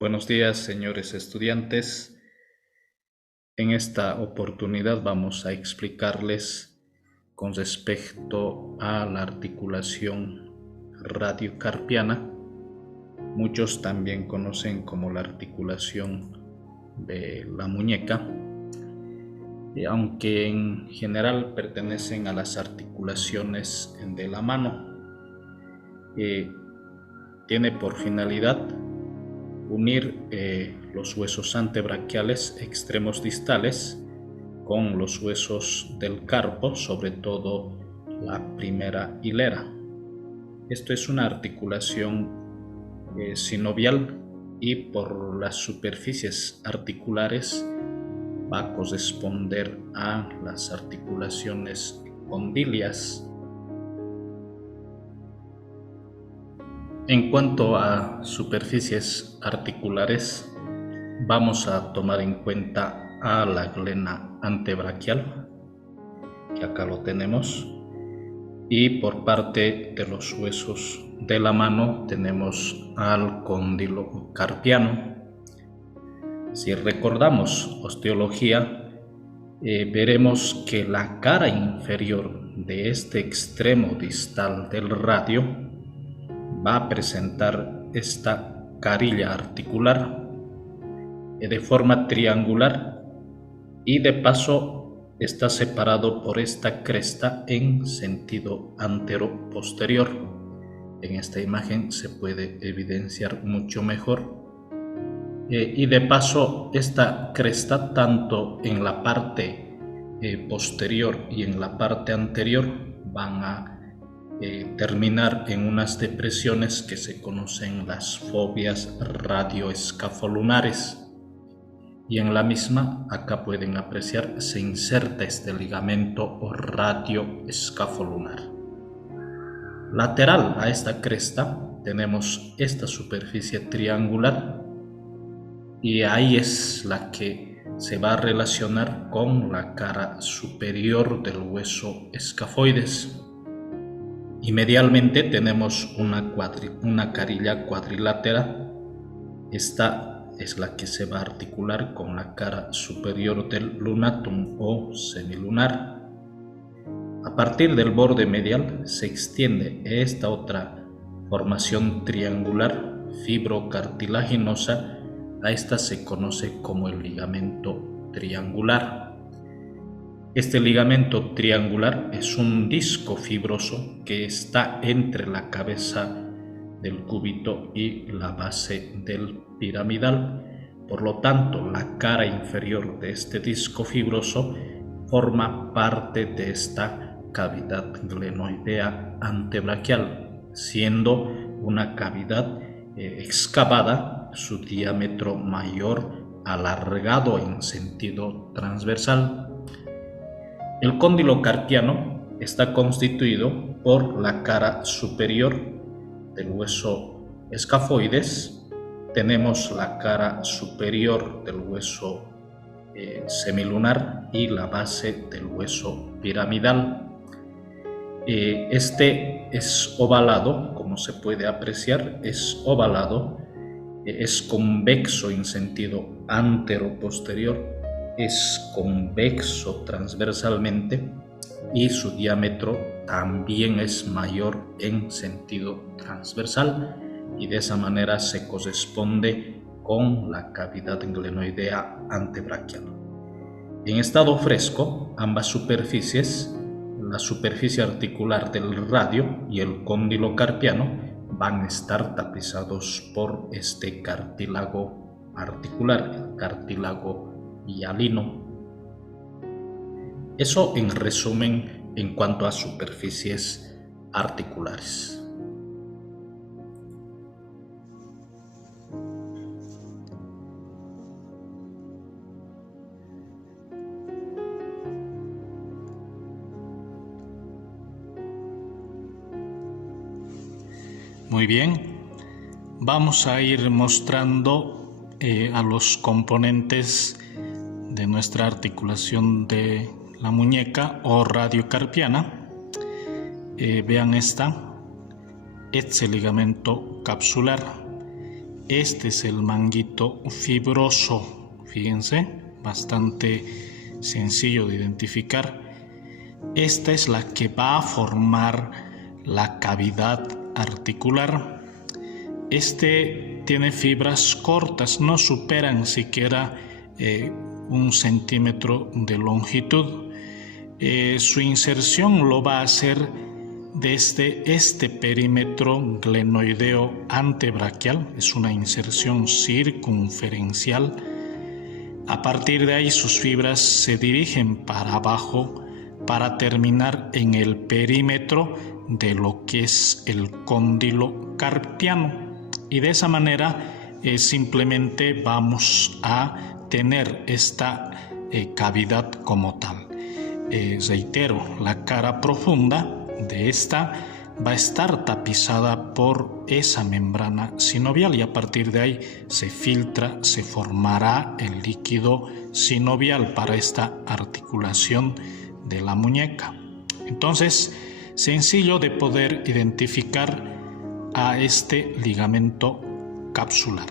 Buenos días, señores estudiantes. En esta oportunidad vamos a explicarles con respecto a la articulación radiocarpiana. Muchos también conocen como la articulación de la muñeca, aunque en general pertenecen a las articulaciones de la mano. Tiene por finalidad unir los huesos antebraquiales extremos distales con los huesos del carpo, sobre todo la primera hilera. Esto es una articulación sinovial y por las superficies articulares va a corresponder a las articulaciones condilias. En cuanto a superficies articulares, vamos a tomar en cuenta a la glena antebraquial, que acá lo tenemos, y por parte de los huesos de la mano tenemos al cóndilo carpiano. Si recordamos osteología, veremos que la cara inferior de este extremo distal del radio va a presentar esta carilla articular de forma triangular y de paso está separado por esta cresta en sentido antero-posterior. En esta imagen se puede evidenciar mucho mejor. Y de paso esta cresta, tanto en la parte posterior y en la parte anterior, van a terminar en unas depresiones que se conocen las fobias radioescafolunares, y en la misma, acá pueden apreciar, se inserta este ligamento radioescafolunar. Lateral a esta cresta tenemos esta superficie triangular, y ahí es la que se va a relacionar con la cara superior del hueso escafoides. Y medialmente tenemos una carilla cuadrilátera. Esta es la que se va a articular con la cara superior del lunatum o semilunar. A partir del borde medial se extiende esta otra formación triangular fibrocartilaginosa. A esta se conoce como el ligamento triangular. Este ligamento triangular es un disco fibroso que está entre la cabeza del cúbito y la base del piramidal. Por lo tanto, la cara inferior de este disco fibroso forma parte de esta cavidad glenoidea antebraquial, siendo una cavidad excavada, su diámetro mayor, alargado en sentido transversal. El cóndilo carpiano está constituido por la cara superior del hueso escafoides, tenemos la cara superior del hueso semilunar y la base del hueso piramidal. Este es ovalado, como se puede apreciar, es ovalado, es convexo en sentido antero-posterior, es convexo transversalmente y su diámetro también es mayor en sentido transversal, y de esa manera se corresponde con la cavidad glenoidea antebraquial. En estado fresco, ambas superficies, la superficie articular del radio y el cóndilo carpiano, van a estar tapizados por este cartílago articular, el cartílago hialino. Eso en resumen en cuanto a superficies articulares. Muy bien, vamos a ir mostrando a los componentes de nuestra articulación de la muñeca o radiocarpiana. Vean este ligamento capsular. Este es el manguito fibroso, fíjense, bastante sencillo de identificar. Esta es la que va a formar la cavidad articular. Este tiene fibras cortas, no superan siquiera 1 centímetro de longitud. Su inserción lo va a hacer desde este perímetro glenoideo antebraquial, es una inserción circunferencial. A partir de ahí sus fibras se dirigen para abajo para terminar en el perímetro de lo que es el cóndilo carpiano, y de esa manera simplemente vamos a tener esta cavidad como tal. Reitero, la cara profunda de esta va a estar tapizada por esa membrana sinovial, y a partir de ahí se filtra, se formará el líquido sinovial para esta articulación de la muñeca. Entonces, sencillo de poder identificar a este ligamento capsular.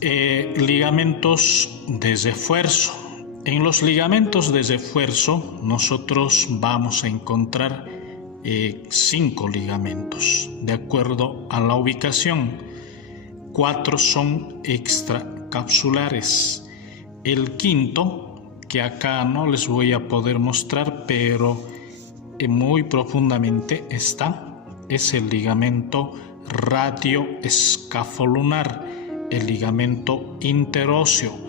Ligamentos de refuerzo. En los ligamentos de refuerzo nosotros vamos a encontrar 5 ligamentos de acuerdo a la ubicación. 4 son extracapsulares. El quinto, que acá no les voy a poder mostrar, pero muy profundamente está, es el ligamento radioescafolunar, el ligamento interóseo.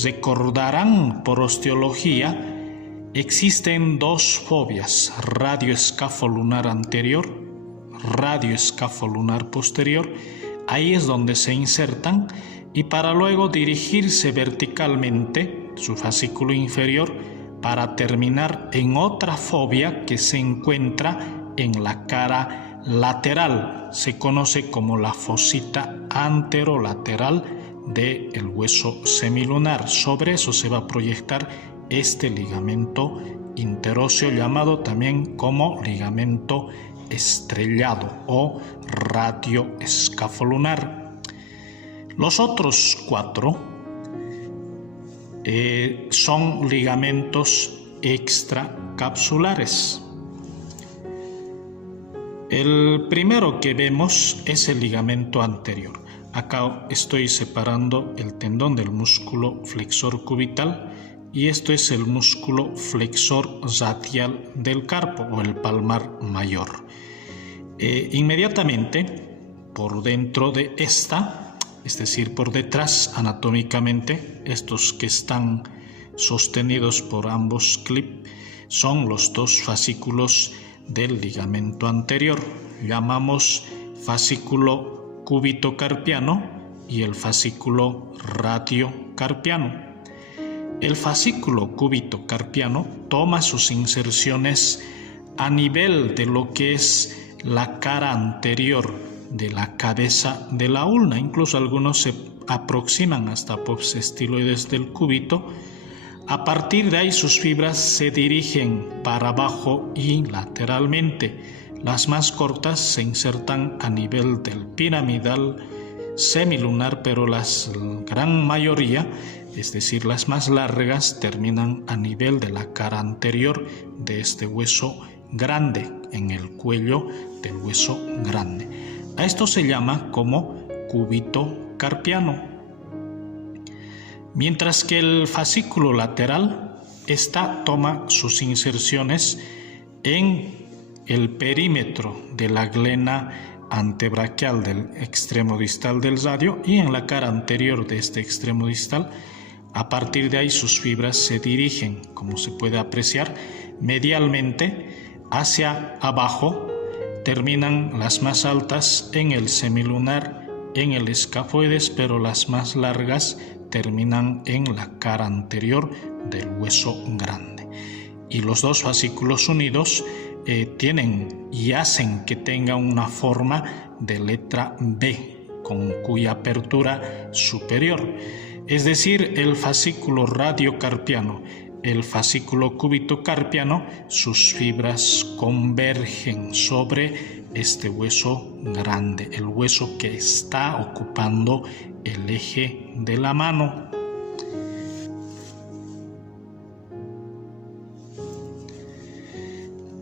Recordarán por osteología, existen 2 fobias: radioescafolunar anterior, radioescafolunar posterior. Ahí es donde se insertan, y para luego dirigirse verticalmente su fascículo inferior para terminar en otra fobia que se encuentra en la cara lateral. Se conoce como la fosita anterolateral del hueso semilunar. Sobre eso se va a proyectar este ligamento interóseo, llamado también como ligamento estrellado o radioescafolunar. Los otros 4 son ligamentos extracapsulares. El primero que vemos es el ligamento anterior. Acá estoy separando el tendón del músculo flexor cubital, y esto es el músculo flexor radial del carpo o el palmar mayor. Inmediatamente por dentro de esta, es decir, por detrás anatómicamente, estos que están sostenidos por ambos clips son los 2 fascículos del ligamento anterior. Llamamos fascículo cúbito-carpiano y el fascículo radiocarpiano. El fascículo cúbito-carpiano toma sus inserciones a nivel de lo que es la cara anterior de la cabeza de la ulna. Incluso algunos se aproximan hasta apopsestiloides del cúbito. A partir de ahí sus fibras se dirigen para abajo y lateralmente. Las más cortas se insertan a nivel del piramidal semilunar, pero la gran mayoría, es decir, las más largas, terminan a nivel de la cara anterior de este hueso grande, en el cuello del hueso grande. A esto se llama como cúbito carpiano. Mientras que el fascículo lateral, esta toma sus inserciones en el perímetro de la glena antebraquial del extremo distal del radio y en la cara anterior de este extremo distal. A partir de ahí sus fibras se dirigen, como se puede apreciar, medialmente hacia abajo. Terminan las más altas en el semilunar, en el escafoides, pero las más largas terminan en la cara anterior del hueso grande. Y los 2 fascículos unidos tienen y hacen que tenga una forma de letra B, con cuya apertura superior. Es decir, el fascículo radiocarpiano, el fascículo cúbito-carpiano, sus fibras convergen sobre este hueso grande, el hueso que está ocupando el eje de la mano.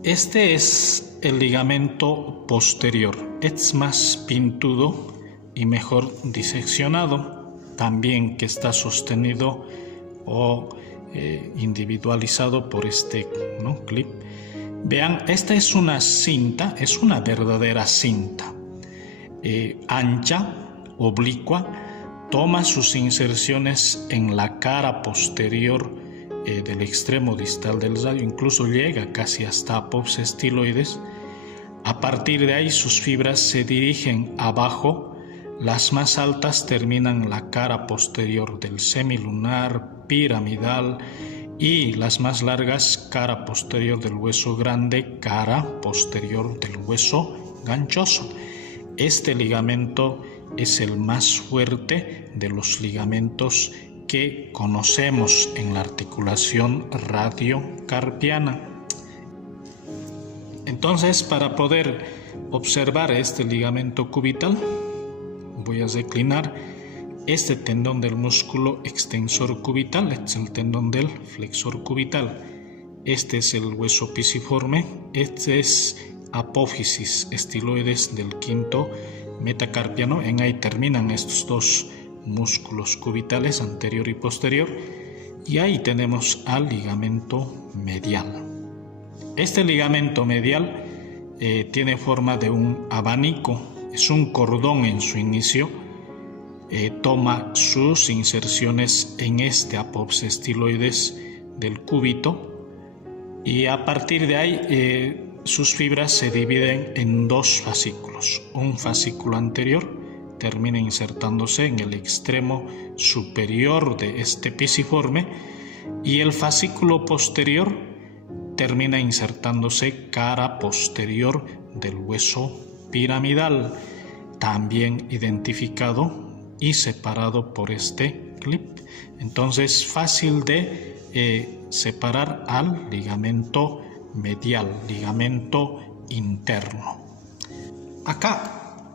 Este es el ligamento posterior, es más pintudo y mejor diseccionado, también que está sostenido o individualizado por este clip. Vean, esta es una cinta, es una verdadera cinta, ancha, oblicua, toma sus inserciones en la cara posterior del extremo distal del radio, incluso llega casi hasta apófisis estiloides. A partir de ahí sus fibras se dirigen abajo, las más altas terminan en la cara posterior del semilunar, piramidal, y las más largas cara posterior del hueso grande, cara posterior del hueso ganchoso. Este ligamento es el más fuerte de los ligamentos que conocemos en la articulación radiocarpiana. Entonces, para poder observar este ligamento cubital, voy a declinar este tendón del músculo extensor cubital, este es el tendón del flexor cubital. Este es el hueso pisiforme, este es apófisis estiloides del quinto metacarpiano. En ahí terminan estos dos músculos cubitales, anterior y posterior, y ahí tenemos al ligamento medial. Este ligamento medial tiene forma de un abanico, es un cordón en su inicio, toma sus inserciones en este apófisis estiloides del cúbito y a partir de ahí sus fibras se dividen en dos fascículos. Un fascículo anterior termina insertándose en el extremo superior de este pisiforme y el fascículo posterior termina insertándose cara posterior del hueso piramidal, también identificado y separado por este clip. Entonces, fácil de separar al ligamento medial, ligamento interno. Acá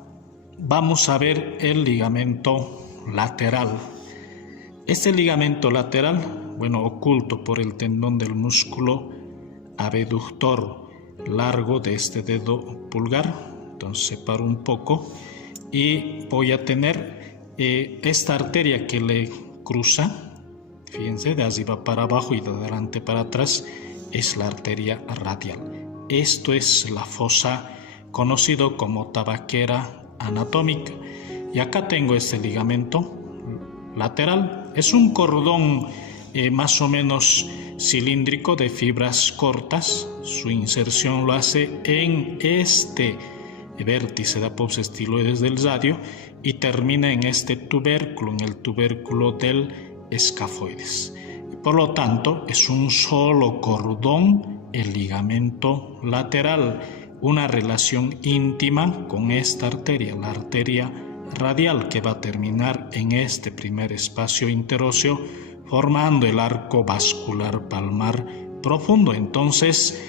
vamos a ver el ligamento lateral. Este ligamento lateral, oculto por el tendón del músculo abductor largo de este dedo pulgar. Entonces separo un poco y voy a tener esta arteria que le cruza, fíjense, de arriba para abajo y de adelante para atrás, es la arteria radial. Esto es la fosa conocido como tabaquera anatómica. Y acá tengo este ligamento lateral. Es un cordón más o menos cilíndrico de fibras cortas. Su inserción lo hace en este vértice de apófisis estiloides del radio y termina en este tubérculo, en el tubérculo del escafoides. Por lo tanto, es un solo cordón el ligamento lateral, una relación íntima con esta arteria, la arteria radial, que va a terminar en este primer espacio interóseo, formando el arco vascular palmar profundo. Entonces,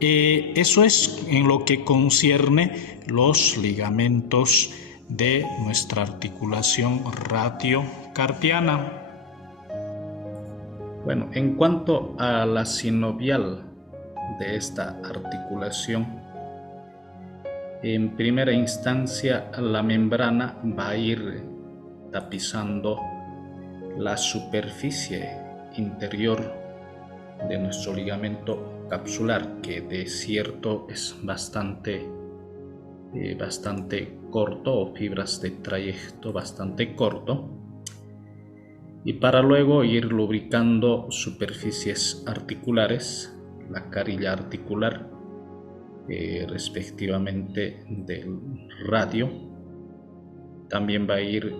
eso es en lo que concierne los ligamentos de nuestra articulación radiocarpiana. Bueno, en cuanto a la sinovial de esta articulación, en primera instancia la membrana va a ir tapizando la superficie interior de nuestro ligamento capsular, que de cierto es bastante corto, o fibras de trayecto bastante corto, y para luego ir lubricando superficies articulares, la carilla articular respectivamente del radio. También va a ir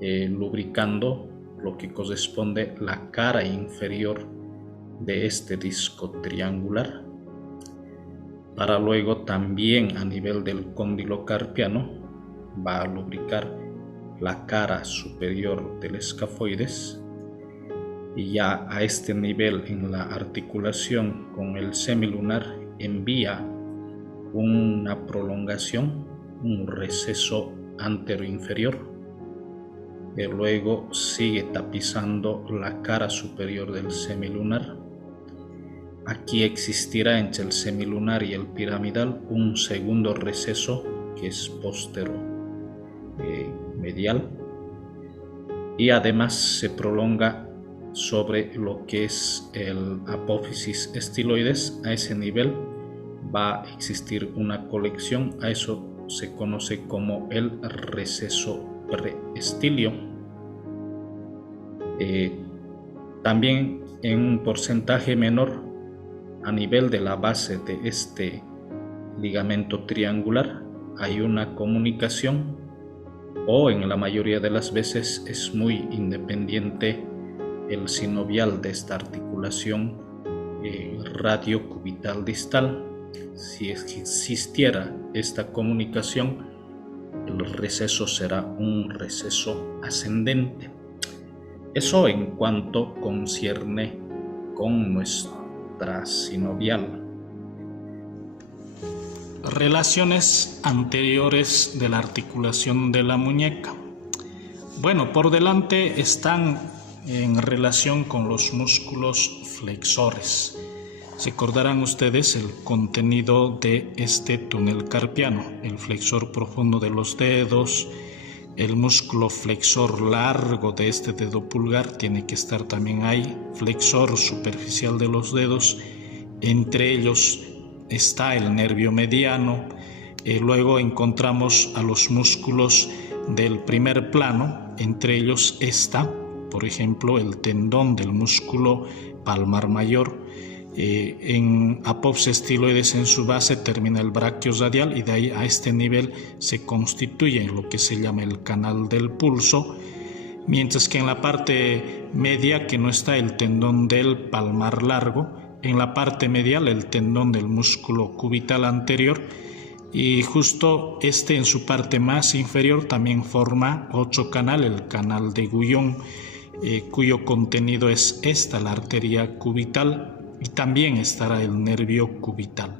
lubricando lo que corresponde la cara inferior de este disco triangular, para luego también a nivel del cóndilo carpiano va a lubricar la cara superior del escafoides, y ya a este nivel en la articulación con el semilunar envía una prolongación, un receso anteroinferior, que luego sigue tapizando la cara superior del semilunar. Aquí existirá entre el semilunar y el piramidal un segundo receso que es postero-medial, y además se prolonga sobre lo que es el apófisis estiloides. A ese nivel va a existir una colección, a eso se conoce como el receso preestilio. También en un porcentaje menor, a nivel de la base de este ligamento triangular, hay una comunicación, o en la mayoría de las veces es muy independiente el sinovial de esta articulación radiocubital distal. Si existiera esta comunicación, el receso será un receso ascendente. Eso en cuanto concierne con nuestra sinovial. Relaciones anteriores de la articulación de la muñeca. Bueno, por delante están en relación con los músculos flexores. Se acordarán ustedes el contenido de este túnel carpiano: el flexor profundo de los dedos, el músculo flexor largo de este dedo pulgar tiene que estar también ahí, flexor superficial de los dedos, entre ellos está el nervio mediano. Luego encontramos a los músculos del primer plano, entre ellos está, por ejemplo, el tendón del músculo palmar mayor. En apófisis estiloides, en su base termina el braquio radial, y de ahí a este nivel se constituye lo que se llama el canal del pulso, mientras que en la parte media, que no está el tendón del palmar largo, en la parte medial el tendón del músculo cubital anterior, y justo este en su parte más inferior también forma otro canal, el canal de Guyon, cuyo contenido es esta, la arteria cubital, y también estará el nervio cubital.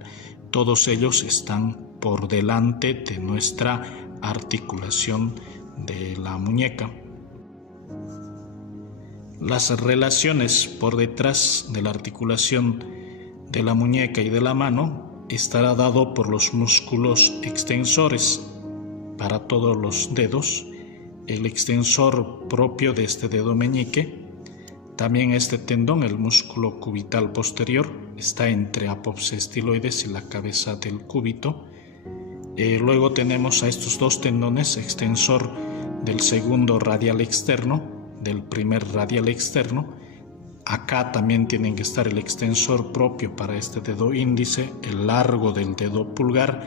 Todos ellos están por delante de nuestra articulación de la muñeca. Las relaciones por detrás de la articulación de la muñeca y de la mano estará dado por los músculos extensores para todos los dedos, el extensor propio de este dedo meñique. También este tendón, el músculo cubital posterior, está entre apófisis estiloides y la cabeza del cúbito. Luego tenemos a estos dos tendones, extensor del segundo radial externo, del primer radial externo. Acá también tienen que estar el extensor propio para este dedo índice, el largo del dedo pulgar,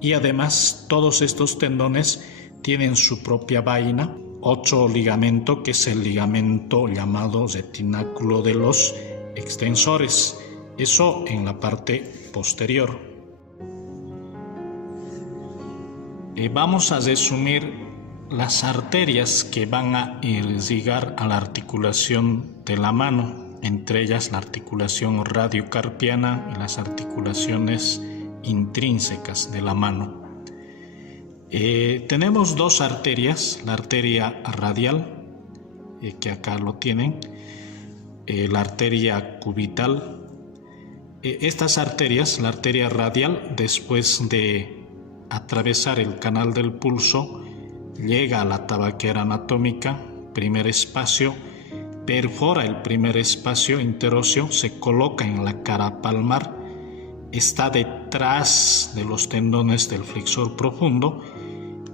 y además todos estos tendones tienen su propia vaina, otro ligamento que es el ligamento llamado retináculo de los extensores, eso en la parte posterior. Vamos a resumir las arterias que van a irrigar a la articulación de la mano, entre ellas la articulación radiocarpiana y las articulaciones intrínsecas de la mano. Tenemos dos arterias, la arteria radial, que acá lo tienen, la arteria cubital. Estas arterias, la arteria radial, después de atravesar el canal del pulso, llega a la tabaquera anatómica, primer espacio, perfora el primer espacio interóseo, se coloca en la cara palmar, está detrás de los tendones del flexor profundo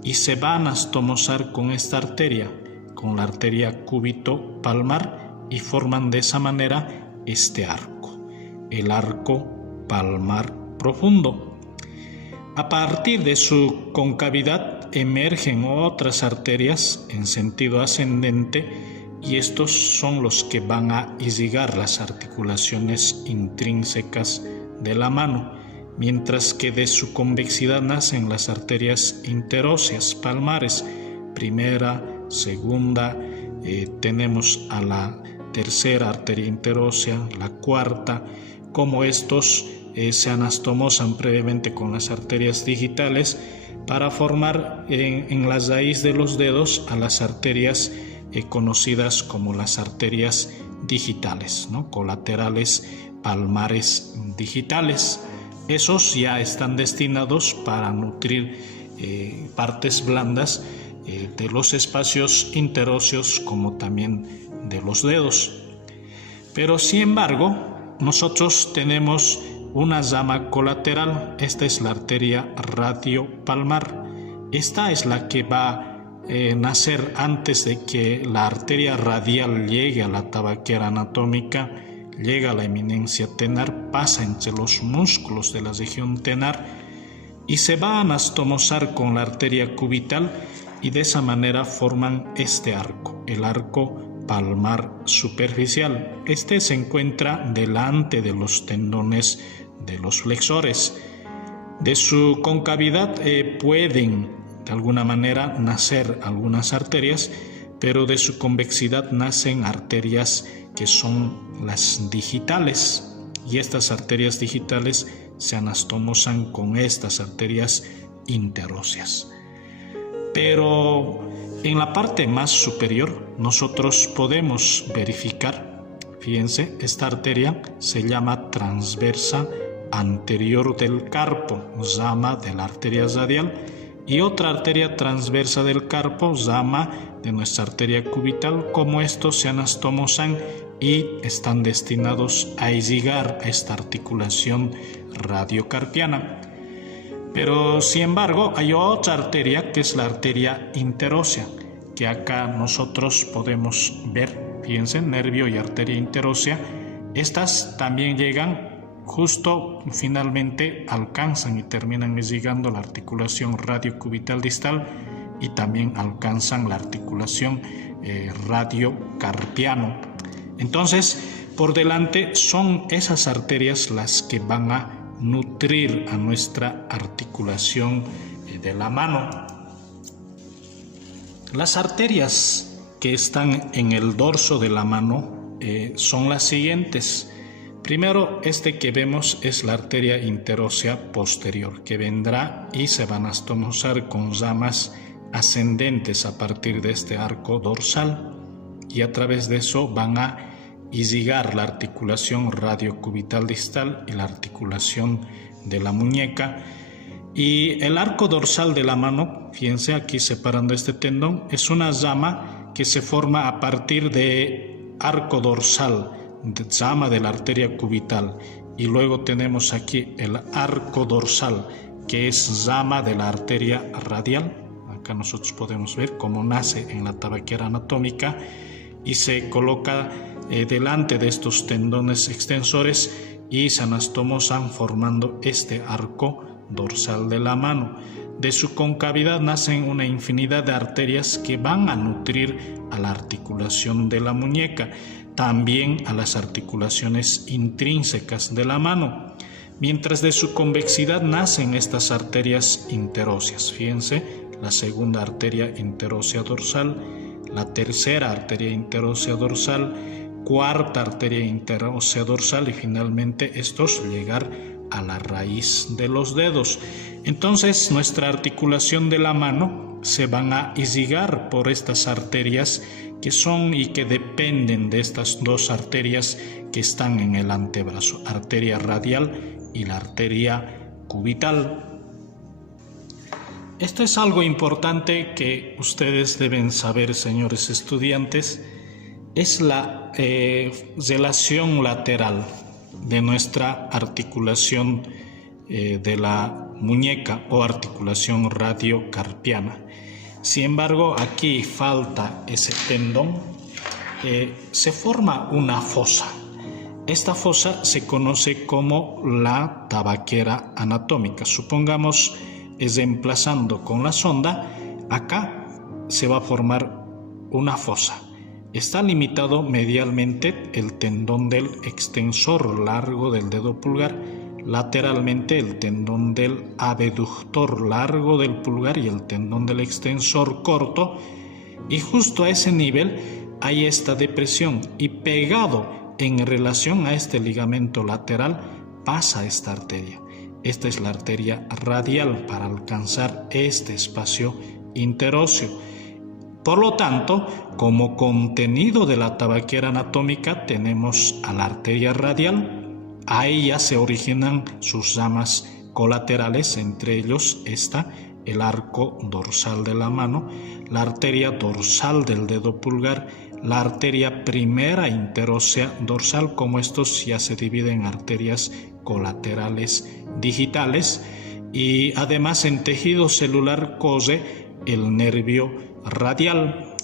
y se va a anastomosar con esta arteria, con la arteria cúbito palmar, y forman de esa manera este arco, el arco palmar profundo. A partir de su concavidad emergen otras arterias en sentido ascendente, y estos son los que van a irrigar las articulaciones intrínsecas de la mano, mientras que de su convexidad nacen las arterias interóseas palmares, primera, segunda, tenemos a la tercera arteria interósea, la cuarta, como estos se anastomosan previamente con las arterias digitales para formar en la raíz de los dedos a las arterias conocidas como las arterias digitales, ¿no? Colaterales palmares digitales. Esos ya están destinados para nutrir partes blandas de los espacios interóseos como también de los dedos. Pero sin embargo, nosotros tenemos una rama colateral. Esta es la arteria radiopalmar. Esta es la que va a nacer antes de que la arteria radial llegue a la tabaquera anatómica, llega a la eminencia tenar, pasa entre los músculos de la región tenar y se va a anastomosar con la arteria cubital, y de esa manera forman este arco, el arco palmar superficial. Este se encuentra delante de los tendones de los flexores. De su concavidad pueden de alguna manera nacer algunas arterias, pero de su convexidad nacen arterias que son las digitales, y estas arterias digitales se anastomosan con estas arterias interóseas. Pero en la parte más superior nosotros podemos verificar, fíjense, esta arteria se llama transversa anterior del carpo, rama de la arteria radial, y otra arteria transversa del carpo, rama de nuestra arteria cubital. Como estos se anastomosan y están destinados a irrigar a esta articulación radiocarpiana. Pero sin embargo hay otra arteria que es la arteria interósea, que acá nosotros podemos ver, fíjense, nervio y arteria interósea. Estas también llegan justo, finalmente alcanzan y terminan irrigando la articulación radiocubital distal, y también alcanzan la articulación radiocarpiano. Entonces, por delante son esas arterias las que van a nutrir a nuestra articulación de la mano. Las arterias que están en el dorso de la mano son las siguientes. Primero, este que vemos es la arteria interósea posterior, que vendrá y se va a anastomosar con ramas ascendentes a partir de este arco dorsal, y a través de eso van a irrigar la articulación radiocubital distal y la articulación de la muñeca. Y el arco dorsal de la mano, fíjense aquí separando este tendón, es una rama que se forma a partir de arco dorsal, rama de la arteria cubital, y luego tenemos aquí el arco dorsal, que es rama de la arteria radial. Acá nosotros podemos ver cómo nace en la tabaquera anatómica y se coloca delante de estos tendones extensores y se anastomosan formando este arco dorsal de la mano. De su concavidad nacen una infinidad de arterias que van a nutrir a la articulación de la muñeca, también a las articulaciones intrínsecas de la mano, mientras de su convexidad nacen estas arterias interóseas. Fíjense, la segunda arteria interósea dorsal, la tercera arteria interósea dorsal, cuarta arteria interósea dorsal, y finalmente estos llegar a la raíz de los dedos. Entonces nuestra articulación de la mano se van a irrigar por estas arterias que son y que dependen de estas dos arterias que están en el antebrazo, arteria radial y la arteria cubital. Esto es algo importante que ustedes deben saber, señores estudiantes, es la relación lateral de nuestra articulación de la muñeca o articulación radiocarpiana. Sin embargo, aquí falta ese tendón, se forma una fosa. Esta fosa se conoce como la tabaquera anatómica. Supongamos, emplazando con la sonda, acá se va a formar una fosa. Está limitado medialmente el tendón del extensor largo del dedo pulgar, lateralmente el tendón del abductor largo del pulgar y el tendón del extensor corto, y justo a ese nivel hay esta depresión, y pegado en relación a este ligamento lateral pasa esta arteria. Esta es la arteria radial para alcanzar este espacio interóseo. Por lo tanto, como contenido de la tabaquera anatómica tenemos a la arteria radial. A ella se originan sus ramas colaterales, entre ellos está el arco dorsal de la mano, la arteria dorsal del dedo pulgar, la arteria primera interósea dorsal, como estos ya se dividen en arterias colaterales digitales, y además en tejido celular corre el nervio radial.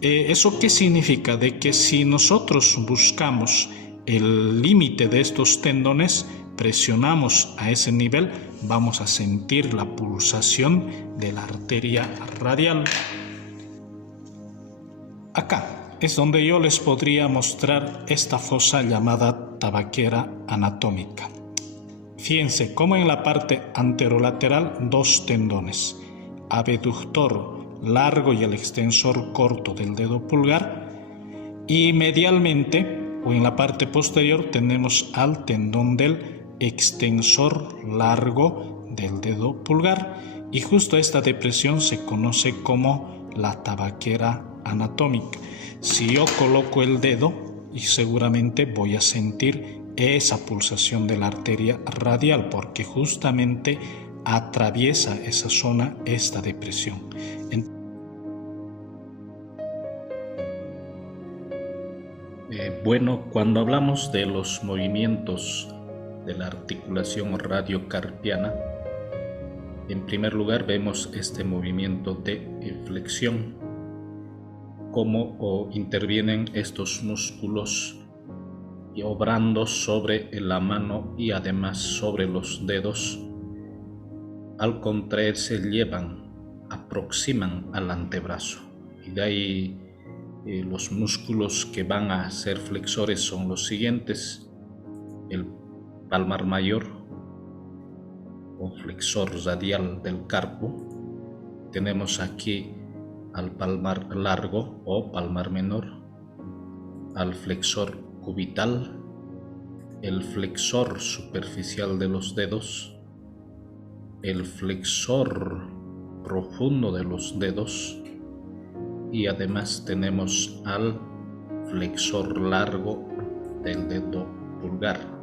¿Eso qué significa? De que si nosotros buscamos el límite de estos tendones, presionamos a ese nivel, vamos a sentir la pulsación de la arteria radial. Acá es donde yo les podría mostrar esta fosa llamada tabaquera anatómica. Fíjense cómo en la parte anterolateral dos tendones, abductor largo y el extensor corto del dedo pulgar, y medialmente o en la parte posterior tenemos al tendón del extensor largo del dedo pulgar, y justo esta depresión se conoce como la tabaquera anatómica. Si yo coloco el dedo, y seguramente voy a sentir esa pulsación de la arteria radial, porque justamente atraviesa esa zona esta depresión. Bueno, cuando hablamos de los movimientos de la articulación radiocarpiana, en primer lugar vemos este movimiento de flexión, cómo intervienen estos músculos y obrando sobre la mano y además sobre los dedos. Al contraerse aproximan al antebrazo, y de ahí los músculos que van a ser flexores son los siguientes: el palmar mayor o flexor radial del carpo. Tenemos aquí al palmar largo o palmar menor, al flexor cubital, el flexor superficial de los dedos, el flexor profundo de los dedos, y además tenemos al flexor largo del dedo pulgar.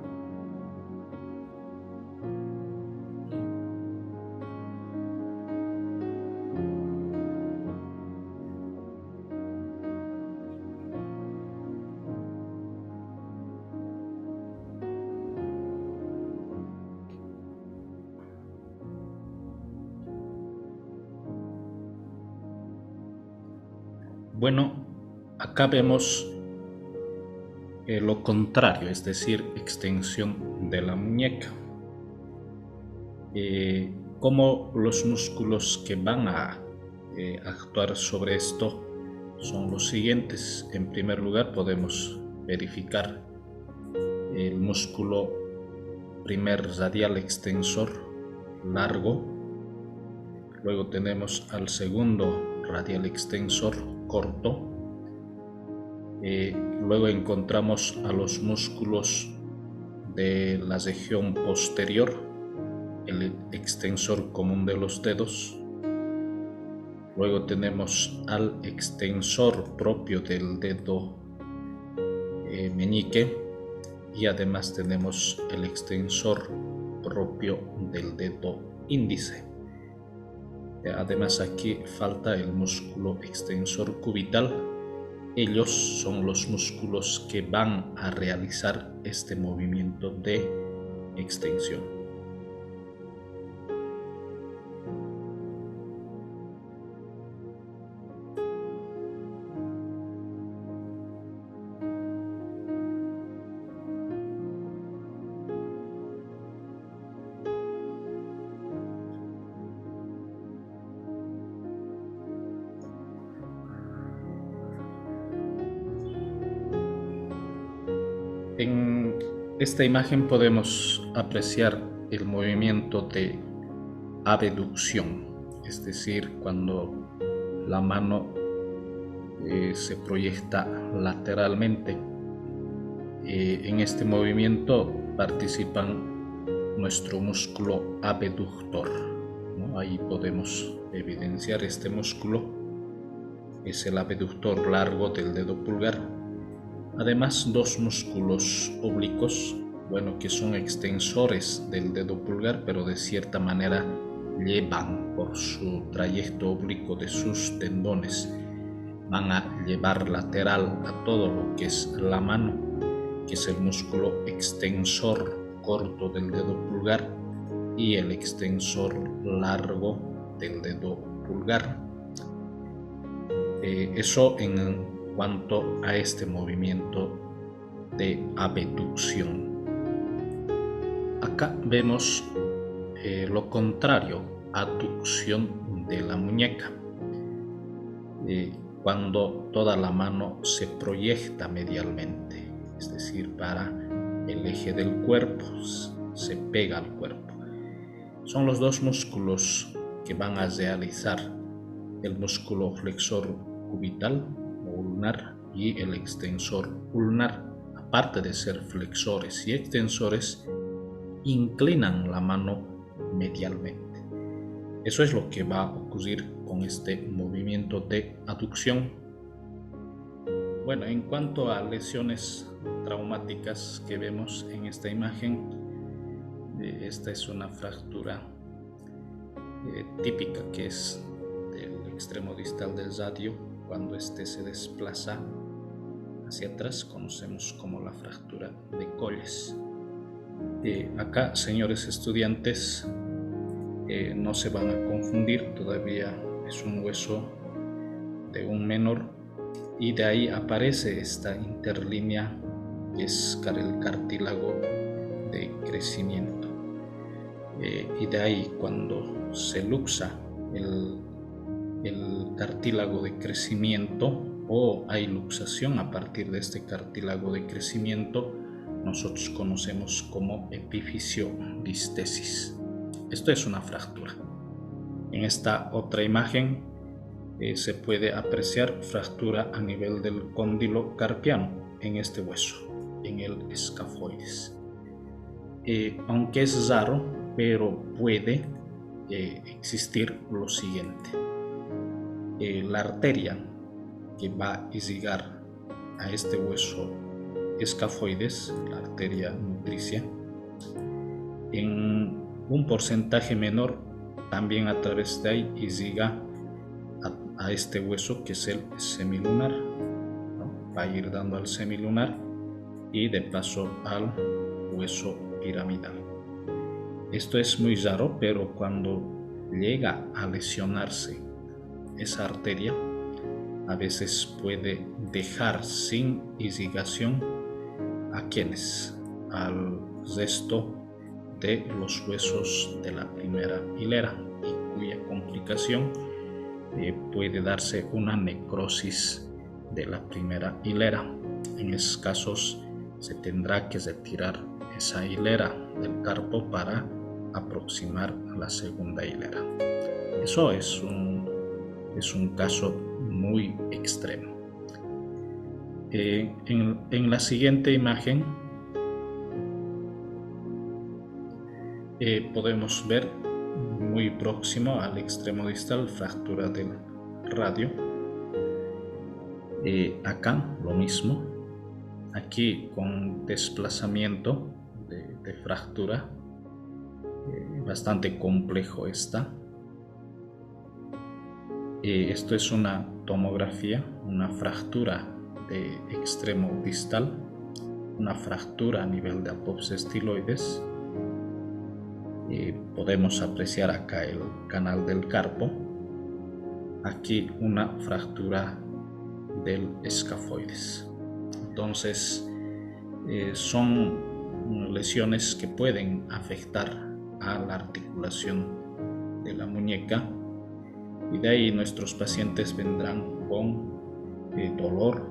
Bueno, acá vemos lo contrario, es decir, extensión de la muñeca. Como los músculos que van a actuar sobre esto son los siguientes. En primer lugar, podemos verificar el músculo primer radial extensor largo. Luego tenemos al segundo radial extensor corto. Luego encontramos a los músculos de la región posterior, el extensor común de los dedos. Luego tenemos al extensor propio del dedo meñique, y además tenemos el extensor propio del dedo índice. Además, aquí falta el músculo extensor cubital. Ellos son los músculos que van a realizar este movimiento de extensión. En esta imagen podemos apreciar el movimiento de abducción, es decir, cuando la mano se proyecta lateralmente. En este movimiento participan nuestro músculo abductor, ¿no? Ahí podemos evidenciar este músculo, es el abductor largo del dedo pulgar. Además, dos músculos oblicuos, que son extensores del dedo pulgar, pero de cierta manera llevan por su trayecto oblicuo de sus tendones, van a llevar lateral a todo lo que es la mano, que es el músculo extensor corto del dedo pulgar y el extensor largo del dedo pulgar. Eso en cuanto a este movimiento de abducción. Acá vemos lo contrario, aducción de la muñeca. Cuando toda la mano se proyecta medialmente, es decir, para el eje del cuerpo, se pega al cuerpo. Son los dos músculos que van a realizar el músculo flexor cubital o ulnar y el extensor ulnar. Aparte de ser flexores y extensores, inclinan la mano medialmente. Eso es lo que va a ocurrir con este movimiento de aducción. En cuanto a lesiones traumáticas que vemos en esta imagen, esta es una fractura típica que es del extremo distal del radio. Cuando este se desplaza hacia atrás, conocemos como la fractura de Colles. Acá, señores estudiantes, no se van a confundir, todavía es un hueso de un menor y de ahí aparece esta interlínea que es el cartílago de crecimiento, y de ahí cuando se luxa el cartílago de crecimiento o hay luxación a partir de este cartílago de crecimiento, nosotros conocemos como epifisiodistesis. Esto es una fractura. En esta otra imagen se puede apreciar fractura a nivel del cóndilo carpiano en este hueso, en el escafoides. Aunque es raro, pero puede existir lo siguiente. La arteria que va a irrigar a este hueso escafoides, la arteria nutricia, en un porcentaje menor también a través de ahí irriga a este hueso que es el semilunar, ¿no? Va a ir dando al semilunar y de paso al hueso piramidal. Esto es muy raro, pero cuando llega a lesionarse esa arteria, a veces puede dejar sin irrigación a quienes, al resto de los huesos de la primera hilera, y cuya complicación puede darse una necrosis de la primera hilera. En esos casos se tendrá que retirar esa hilera del carpo para aproximar a la segunda hilera. Eso es un caso muy extremo. En la siguiente imagen podemos ver muy próximo al extremo distal fractura del radio. Acá lo mismo, aquí con desplazamiento de fractura, bastante complejo está. Esto es una tomografía, una fractura de extremo distal, una fractura a nivel de apófisis estiloides. Podemos apreciar acá el canal del carpo, aquí una fractura del escafoides. Entonces son lesiones que pueden afectar a la articulación de la muñeca, y de ahí nuestros pacientes vendrán con dolor,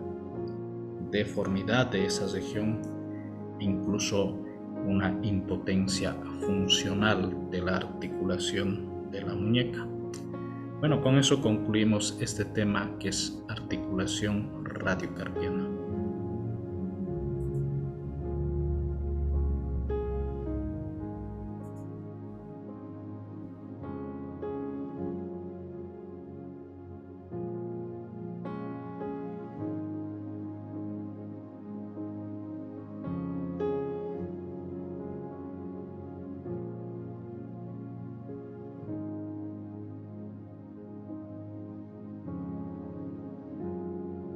deformidad de esa región, incluso una impotencia funcional de la articulación de la muñeca. Con eso concluimos este tema que es articulación radiocarpiana.